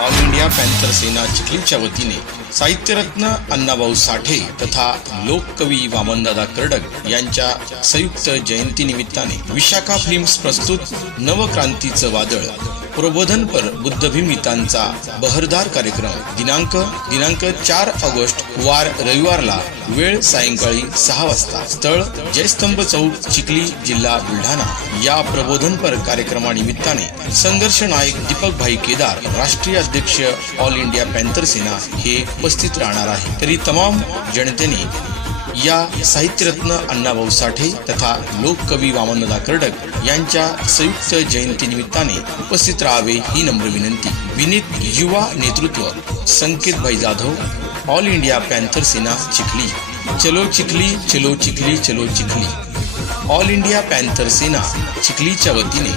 All India panther सेना चिखलीच्या वतीने साहित्यरत्न अण्णाभाऊ साठे तथा लोककवी वामनदादा कर्डक यांच्या संयुक्त जयंती निमित्ताने विशाखा फिल्म्स प्रस्तुत नवक्रांतीचं वादळ प्रबोधनपर बुद्धभिमितांचा बहरदार कार्यक्रम दिनांक 4 ऑगस्ट वार रविवारला, वेळ सायंकाळी 6 वाजता, स्थळ जयस्तंभ चौक, चिखली, जिल्हा बुलढाणा। या प्रबोधनपर कार्यक्रमानिमित्ताने संघर्ष नायक दीपक भाई केदार, राष्ट्रीय अध्यक्ष ऑल इंडिया पॅन्थर सेना हे उपस्थित राहणार आहे। तरी तमाम जनतेने या साहित्यरत्न अण्णाभाऊ साठे तथा लोककवी वामनदादा कर्डक यांच्या संयुक्त जयंती निमित्ताने उपस्थित राहावे ही नम्र विनंती। विनीत युवा नेतृत्व संकेत भाई जाधव, ऑल इंडिया पॅन्थर सेना चिखली। चलो चिखली, चलो चिखली, चलो चिखली। ऑल इंडिया पॅन्थर सेना चिखलीच्या वतीने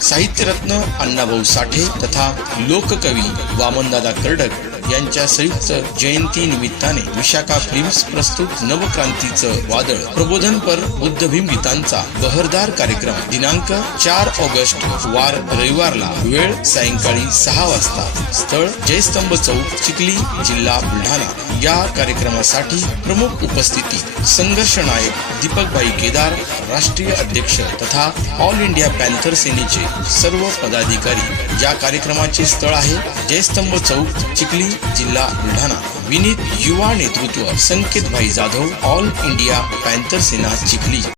साहित्यरत्न अण्णाभाऊ साठे तथा लोककवी वामनदादा कर्डक यांच्या संयुक्त जयंती निमित्ताने विशाखा फिल्म्स प्रस्तुत नवक्रांतीचं वादळ प्रबोधनपर बुद्धभीम गीतांचा बहरदार कार्यक्रम दिनांक 4 ऑगस्ट वार रविवारला, वेळ सायंकाळी 6 वाजता, स्थळ जयस्तंभ चौक, चिखली, जिल्हा बुलढाणा। या कार्यक्रमासाठी प्रमुख उपस्थिती संघर्ष नायक दीपक भाई केदार, राष्ट्रीय अध्यक्ष तथा ऑल इंडिया पॅन्थर सेनेचे सर्व पदाधिकारी। या कार्यक्रमाचे स्थळ आहे जयस्तंभ चौक, चिखली, जिल्हा बुलढाणा। विनीत युवा नेतृत्व संकेत भाई जाधव, ऑल इंडिया पॅन्थर सेना चिखली।